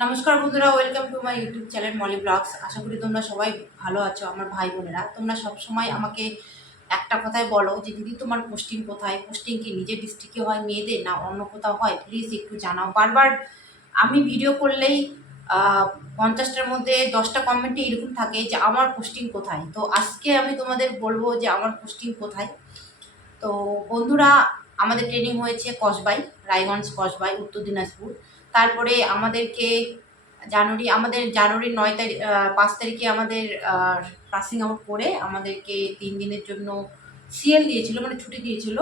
নমস্কার বন্ধুরা, welcome to my YouTube channel Molly blogs. আশা করি তোমরা সবাই ভালো আছো। আমার ভাই বোনেরা, তোমরা সবসময় আমাকে একটা কথাই বলো যে দিদি তোমার পোস্টিং কোথায়? পোস্টিং কি নিজের ডিস্ট্রিক্টে হয় মেয়েদের, না অন্য কোথাও হয়? প্লিজ একটু জানাও। বারবার আমি ভিডিও করলেই 50টার মধ্যে 10টা কমেন্টে এরকম থাকে যে আমার পোস্টিং কোথায়। তো আজকে আমি তোমাদের বলবো যে আমার পোস্টিং কোথায়। তো বন্ধুরা, আমাদের ট্রেনিং হয়েছে কসবাই, রায়গঞ্জ কসবাই, উত্তর দিনাজপুর। তারপরে আমাদের জানুয়ারির 9 তারিখ 5 তারিখে আমাদের পাসিং আউট করে আমাদেরকে 3 দিনের জন্য সিএল দিয়েছিল, মানে ছুটি দিয়েছিল।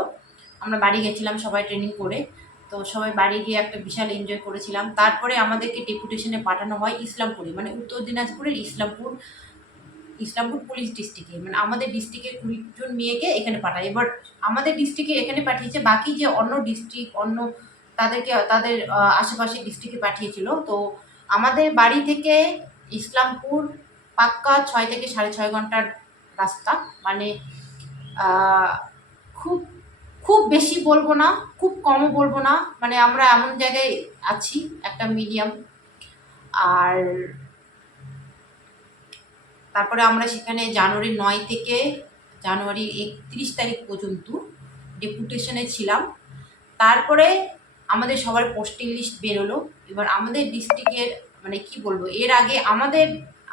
আমরা বাড়ি গেছিলাম সবাই ট্রেনিং করে। তো সবাই বাড়ি গিয়ে একটা বিশাল এনজয় করেছিলাম। তারপরে আমাদেরকে ডেপুটেশনে পাঠানো হয় ইসলামপুরে, মানে উত্তর দিনাজপুরের ইসলামপুর ইসলামপুর পুলিশ ডিস্ট্রিক্টে, মানে আমাদের ডিস্ট্রিক্টের 20 জন মেয়েকে এখানে পাঠায়। এবার আমাদের ডিস্ট্রিক্টে এখানে পাঠিয়েছে, বাকি যে অন্য ডিস্ট্রিক্ট অন্য তাদেরকে তাদের আশেপাশে ডিস্ট্রিক্টে পাঠিয়েছিল। তো আমাদের বাড়ি থেকে ইসলামপুর পাক্কা 6 থেকে 6.5 ঘন্টার রাস্তা। মানে আহ, খুব খুব বেশি বলবো না, খুব কমও বলবো না, মানে আমরা এমন জায়গায় আছি, একটা মিডিয়াম। আর তারপরে আমরা সেখানে জানুয়ারি 9 থেকে জানুয়ারি 31 তারিখ পর্যন্ত ডেপুটেশনে ছিলাম। তারপরে আমাদের সবার পোস্টিং লিস্ট বেরোলো। এবার আমাদের ডিস্ট্রিক্টের, মানে কি বলবো, এর আগে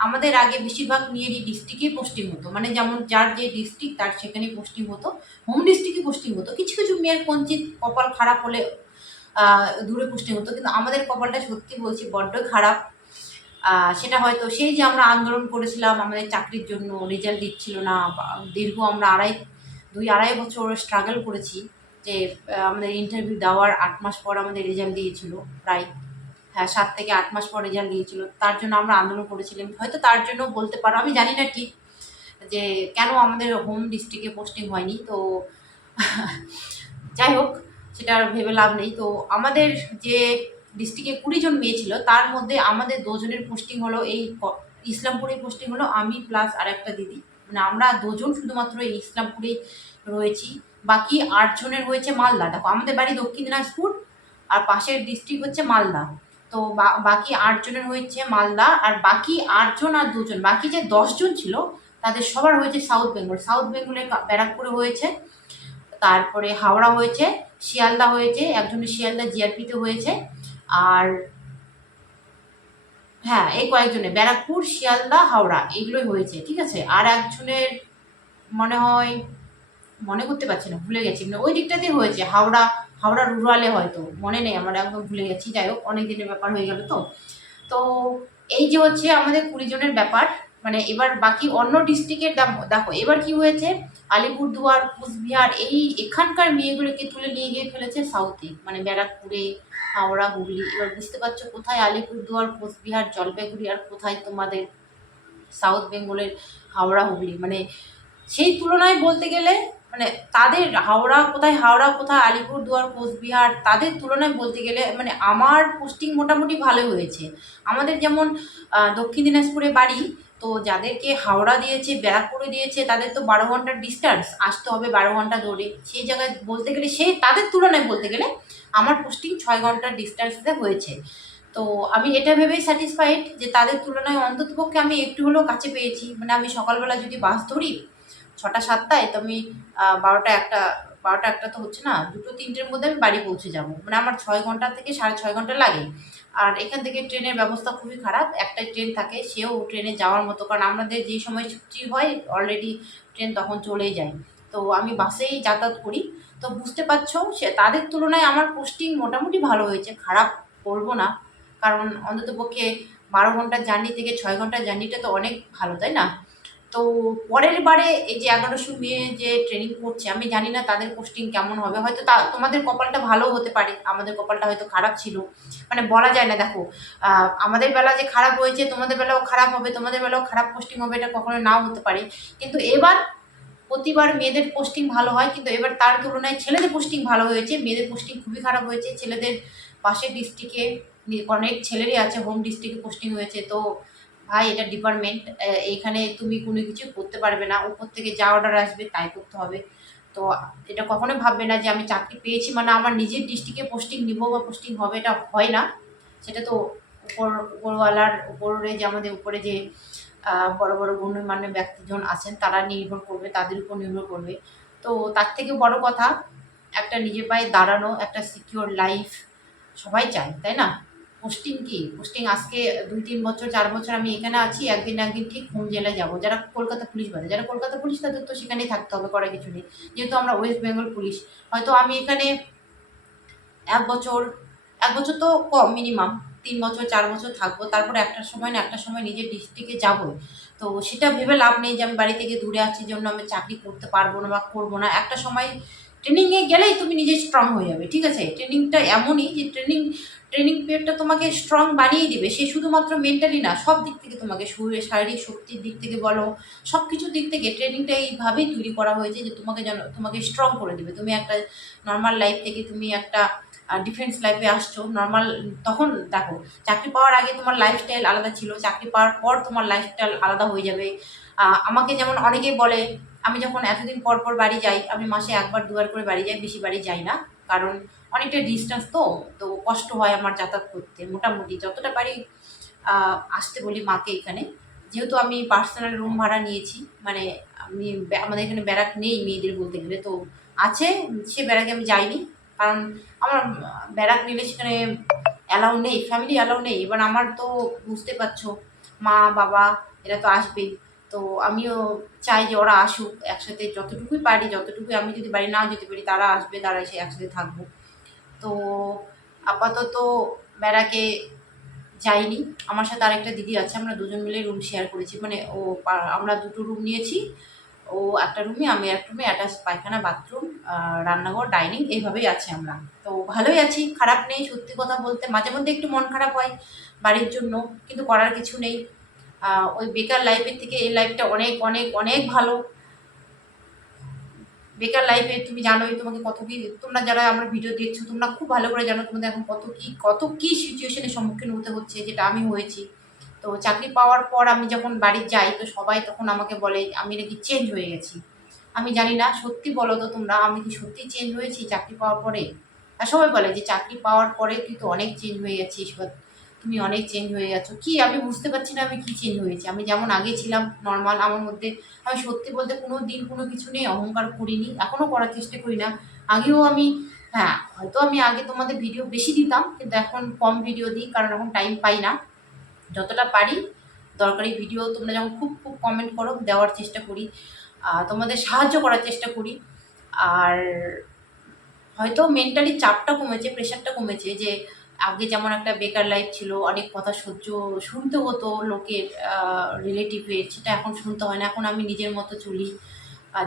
আমাদের আগে বেশিরভাগ মেয়েরই ডিস্ট্রিক্টে পোস্টিং হতো, মানে যেমন যার যে ডিস্ট্রিক্ট তার সেখানে পোস্টিং হতো, হোম ডিস্ট্রিক্টে পোস্টিং হতো। কিছু কিছু মেয়ের কঞ্চিত কপাল খারাপ হলে দূরে পোস্টিং হতো, কিন্তু আমাদের কপালটা সত্যি বলছি বড্ড খারাপ। সেটা হয়তো সেই যে আমরা আন্দোলন করেছিলাম আমাদের চাকরির জন্য, রেজাল্ট দিচ্ছিল না, দীর্ঘ আমরা 2-2.5 বছর স্ট্রাগল করেছি। যে আমাদের ইন্টারভিউ দেওয়ার 8 মাস পর আমাদের রেজাল্ট দিয়েছিল, প্রায়, হ্যাঁ, 7 থেকে 8 মাস পর রেজাল্ট দিয়েছিল। তার জন্য আমরা আন্দোলন করেছিলাম, হয়তো তার জন্য বলতে পারো, আমি জানি না ঠিক যে কেন আমাদের হোম ডিস্ট্রিক্টে পোস্টিং হয়নি। তো যাই হোক, সেটা আর ভেবে লাভ নেই। তো আমাদের যে ডিস্ট্রিক্টে 20 জন মেয়ে ছিল, তার মধ্যে আমাদের 2জনের পোস্টিং হলো এই ইসলামপুরে পোস্টিং হলো, আমি প্লাস আর একটা দিদি। মানে আমরা 2জন শুধুমাত্র এই ইসলামপুরেই রয়েছি। বাকি 8জনের হয়েছে মালদা। দেখো, আমাদের বাড়ি দক্ষিণ দিনাজপুর আর পাশের ডিস্ট্রিক্ট হচ্ছে মালদা। তো বাকি 8জনের হয়েছে মালদা, আর বাকি 8জন আর 2জন, বাকি যে 10জন ছিল তাদের সবার হয়েছে সাউথ বেঙ্গল। সাউথ বেঙ্গলের ব্যারাকপুরে হয়েছে, তারপরে হাওড়া হয়েছে, শিয়ালদা হয়েছে, একজনের শিয়ালদা জিআরপিতে হয়েছে। আর হ্যাঁ, এই কয়েকজনের ব্যারাকপুর, শিয়ালদা, হাওড়া এগুলোই হয়েছে, ঠিক আছে। আর একজনের মনে হয়, মনে করতে পারছি না, ভুলে গেছি, মানে ওই দিকটাতেই হয়েছে, হাওড়া রুরালে হয়তো, মনে নেই আমার, একদম ভুলে গেছি। যাই হোক, অনেক দিনের ব্যাপার হয়ে গেল। তো তো এই যে হচ্ছে আমাদের 20 জনের ব্যাপার। মানে এবার বাকি অন্য ডিস্ট্রিক্টের দেখো এবার কি হয়েছে, আলিপুরদুয়ার, কুচবিহার, এখানকার মেয়েগুলোকে তুলে নিয়ে গিয়ে ফেলেছে সাউথে, মানে ব্যারাকপুরে, হাওড়া, হুগলি। এবার বুঝতে পারছো কোথায় আলিপুরদুয়ার, কোচবিহার, জলপাইগুড়ি, আর কোথায় তোমাদের সাউথ বেঙ্গলের হাওড়া, হুগলি। মানে সেই তুলনায় বলতে গেলে, মানে তাদের হাওড়া কোথায় আলিপুরদুয়ার, কোচবিহার, তাদের তুলনায় বলতে গেলে মানে আমার পোস্টিং মোটামুটি ভালো হয়েছে। আমাদের যেমন দক্ষিণ দিনাজপুরে বাড়ি, তো যাদেরকে হাওড়া দিয়েছে, ব্যারাকপুরে দিয়েছে, তাদের তো 12 ঘন্টার ডিস্টেন্স, আসতে হবে 12 ঘন্টা ধরে। সেই জায়গায় বলতে গেলে, সেই তাদের তুলনায় বলতে গেলে আমার পোস্টিং 6 ঘন্টার ডিস্টেন্সে হয়েছে। তো আমি এটা ভেবেই স্যাটিসফাইড যে তাদের তুলনায় অন্ততপক্ষে আমি একটু হলেও কাছে পেয়েছি। মানে আমি সকালবেলা যদি বাস ধরি 6টা 7টায়, তো আমি 12টা 1টা তো হচ্ছে না, 2টো 3টের মধ্যে আমি বাড়ি পৌঁছে যাব। মানে আমার 6 ঘন্টা থেকে 6.5 ঘন্টা লাগে। আর এখান থেকে ট্রেনের ব্যবস্থা খুবই খারাপ, একটাই ট্রেন থাকে, সেও ট্রেনে যাওয়ার মতো, কারণ আমাদের যেই সময় ছুটি হয় অলরেডি ট্রেন তখন চলেই যায়। তো আমি বাসেই যাতায়াত করি। তো বুঝতে পারছো, সে তাদের তুলনায় আমার পোস্টিং মোটামুটি ভালো হয়েছে, খারাপ বলবো না। কারণ অন্ততপক্ষে 12 ঘন্টার জার্নি থেকে 6 ঘন্টার জার্নিটা তো অনেক ভালো, তাই না? তো পরের বারে এই যে 1100 মেয়ে যে ট্রেনিং করছে, আমি জানি না তাদের পোস্টিং কেমন হবে। হয়তো তোমাদের কপালটা ভালো হতে পারে, আমাদের কপালটা হয়তো খারাপ ছিল। মানে বলা যায় না। দেখো, আমাদের বেলা যে খারাপ হয়েছে, তোমাদের বেলাও খারাপ হবে, তোমাদের বেলাও খারাপ পোস্টিং হবে, এটা কখনো নাও হতে পারে। কিন্তু এবার প্রতিবার মেয়েদের পোস্টিং ভালো হয়, কিন্তু এবার তার তুলনায় ছেলেদের পোস্টিং ভালো হয়েছে, মেয়েদের পোস্টিং খুবই খারাপ হয়েছে। ছেলেদের পাশের ডিস্ট্রিক্টে অনেক ছেলেরই আছে হোম ডিস্ট্রিক্টে পোস্টিং হয়েছে। তো ভাই, এটা ডিপার্টমেন্ট, এইখানে তুমি কোনো কিছু করতে পারবে না, উপর থেকে যা অর্ডার আসবে তাই করতে হবে। তো এটা কখনোই ভাববে না যে আমি চাকরি পেয়েছি মানে আমার নিজের ডিস্ট্রিক্টে পোস্টিং নিব বা পোস্টিং হবে, এটা হয় না। সেটা তো উপরওয়ালার উপরে যে আমাদের উপরে যে বড় বড় গণ্যমান্য ব্যক্তিজন আছেন তারা নির্ভর করবে, তাদের উপর নির্ভর করবে। তো তার থেকে বড় কথা একটা নিজের পায়ে দাঁড়ানো, একটা সিকিউর লাইফ সবাই চায়, তাই না? পোস্টিং কি পোস্টিং, আজকে 2-3 বছর 4 বছর আমি এখানে আছি, একদিন না একদিন ঠিক হোম জেলে যাবো। যারা কলকাতা পুলিশ বাদে, যারা কলকাতা পুলিশ তাদের তো সেখানেই থাকতে হবে, করার কিছু নেই। যেহেতু আমরা ওয়েস্ট বেঙ্গল পুলিশ, হয়তো আমি এখানে 1 বছর, 1 বছর তো কম, মিনিমাম 3 বছর 4 বছর থাকবো। তারপরে একটা সময় না একটা সময় নিজের ডিস্ট্রিক্টে যাবো। তো সেটা ভেবে লাভ নেই যে আমি বাড়ি থেকে দূরে আছি জন্য আমি চাকরি করতে পারবো না বা করবো না। একটা সময় ট্রেনিংয়ে গেলেই তুমি নিজে স্ট্রং হয়ে যাবে, ঠিক আছে? ট্রেনিংটা এমনই যে ট্রেনিং পিরিয়ডটা তোমাকে স্ট্রং বানিয়ে দিবে। সে শুধুমাত্র মেন্টালি না, সব দিক থেকে তোমাকে, শরীরের শারীরিক শক্তির দিক থেকে বলো, সব কিছুর দিক থেকে ট্রেনিংটা এইভাবেই তৈরি করা হয়েছে যে তোমাকে যেন তোমাকে স্ট্রং করে দেবে। তুমি একটা নর্মাল লাইফ থেকে তুমি একটা ডিফেন্স লাইফে আসছো নর্মাল। তখন দেখো, চাকরি পাওয়ার আগে তোমার লাইফস্টাইল আলাদা ছিল, চাকরি পাওয়ার পর তোমার লাইফস্টাইল আলাদা হয়ে যাবে। আমাকে যেমন অনেকেই বলে, আমি যখন এতদিন পর পর বাড়ি যাই, আমি মাসে 1-2বার করে বাড়ি যাই, বেশি বাড়ি যাই না। কারণ অনেকটা ডিস্টেন্স, তো কষ্ট হয় আমার যাতায়াত করতে। মোটামুটি যতটা পারি আসতে বলি মাকে এখানে। যেহেতু আমি পার্সোনাল রুম ভাড়া নিয়েছি, মানে আমি আমাদের এখানে ব্যারাক নেই মেয়েদের বলতে গেলে, তো আছে, সে ব্যারাকে আমি যাইনি। কারণ আমার ব্যারাক নিলে সেখানে অ্যালাউ নেই, ফ্যামিলি অ্যালাউ নেই। এবার আমার তো বুঝতে পারছো, মা বাবা এরা তো আসবেই। তো আমিও চাই যে ওরা আসুক একসাথে, যতটুকুই পারি, যতটুকুই আমি যদি বাড়ি নাও যেতে পারি, তারা আসবে, তারা এসে একসাথে থাকবো। তো আপাতত ব্যারাকে যাইনি। আমার সাথে আরেকটা দিদি আছে, আমরা দুজন মিলে রুম শেয়ার করেছি। মানে আমরা দুটো রুম নিয়েছি। ও একটা রুমে, আমি একটা রুমে, অ্যাটাচ পায়খানা, বাথরুম, রান্নাঘর, ডাইনিং, এইভাবেই আছি আমরা। তো ভালোই আছি, খারাপ নেই। সত্যি কথা বলতে মাঝে মধ্যে একটু মন খারাপ হয় বাড়ির জন্য, কিন্তু করার কিছু নেই। ওই বেকার লাইফের থেকে এই লাইফটা অনেক অনেক অনেক ভালো। বেকার লাইফে তুমি জানোই তোমাকে কত কি, তোমরা যারা আমার ভিডিও দেখছো তোমরা খুব ভালো করে জানো তোমাদের এখন কত কি সিচুয়েশনের সম্মুখীন হতে হচ্ছে, যেটা আমি হয়েছি। তো চাকরি পাওয়ার পর আমি যখন বাড়ি যাই, তো সবাই তখন আমাকে বলে আমি নাকি চেঞ্জ হয়ে গেছি। আমি জানি না, সত্যি বলো তো তোমরা, আমি কি সত্যি চেঞ্জ হয়েছি চাকরি পাওয়ার পরে? আর সবাই বলে যে চাকরি পাওয়ার পরে তুই তো অনেক চেঞ্জ হয়ে গেছিস, বা তুমি অনেক চেঞ্জ হয়ে গেছো। কি আমি বুঝতে পারছি না আমি কি চেঞ্জ হয়েছি। আমি যেমন আগে ছিলাম নর্মাল, আমার মধ্যে, আমি সত্যি বলতে কোনো দিন কোনো কিছু নিয়ে অহংকার করিনি, এখনও করার চেষ্টা করি না। আগেও আমি, হ্যাঁ হয়তো আমি আগে তোমাদের ভিডিও বেশি দিতাম, কিন্তু এখন কম ভিডিও দিই, কারণ এখন টাইম পাই না। যতটা পারি দরকারি ভিডিও তোমরা যখন খুব খুব কমেন্ট করো, দেওয়ার চেষ্টা করি, তোমাদের সাহায্য করার চেষ্টা করি। আর হয়তো মেন্টালি চাপটা কমেছে, প্রেশারটা কমেছে, যে আগে যেমন একটা বেকার লাইফ ছিল, অনেক কথা সহ্য শুনতে হতো লোকের, রিলেটিভের, সেটা এখন শুনতে হয় না। এখন আমি নিজের মতো চলি,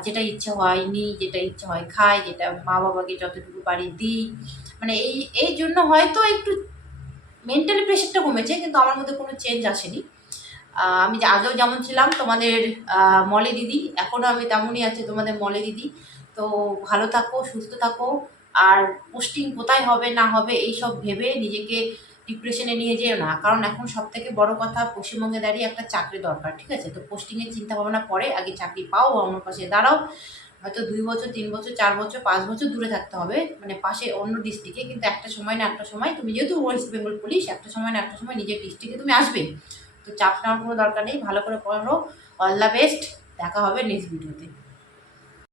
যেটা ইচ্ছে হয় নিই, যেটা ইচ্ছে হয় খাই, যেটা মা বাবাকে যতটুকু পারি দিই। মানে এই জন্য হয়তো একটু মেন্টালি প্রেশারটা কমেছে, কিন্তু আমার মধ্যে কোনো চেঞ্জ আসেনি। আমি যে আগেও যেমন ছিলাম তোমাদের মলে দিদি, এখনও আমি তেমনই আছি তোমাদের মলে দিদি। তো ভালো থাকো, সুস্থ থাকো। আর পোস্টিং কোথায় হবে না হবে এইসব ভেবে নিজেকে ডিপ্রেশনে নিয়ে যেও না, কারণ এখন সব থেকে বড় কথা পশ্চিমবঙ্গে দাঁড়িয়ে একটা চাকরি দরকার, ঠিক আছে? তো পোস্টিংয়ের চিন্তা ভাবনা পরে, আগে চাকরি পাও, আমার পাশে দাঁড়াও। হয়তো 2 বছর 3 বছর 4 বছর 5 বছর দূরে থাকতে হবে, মানে পাশে অন্য ডিস্ট্রিক্টে, কিন্তু একটা সময় না একটা সময় তুমি যেহেতু ওয়েস্ট বেঙ্গল পুলিশ, একটা সময় না একটা সময় নিজের ডিস্ট্রিক্টে তুমি আসবে। তো চাপ নেওয়ার কোনো দরকার নেই, ভালো করে পড়ো। অল দ্য বেস্ট, দেখা হবে নেক্সট ভিডিওতে।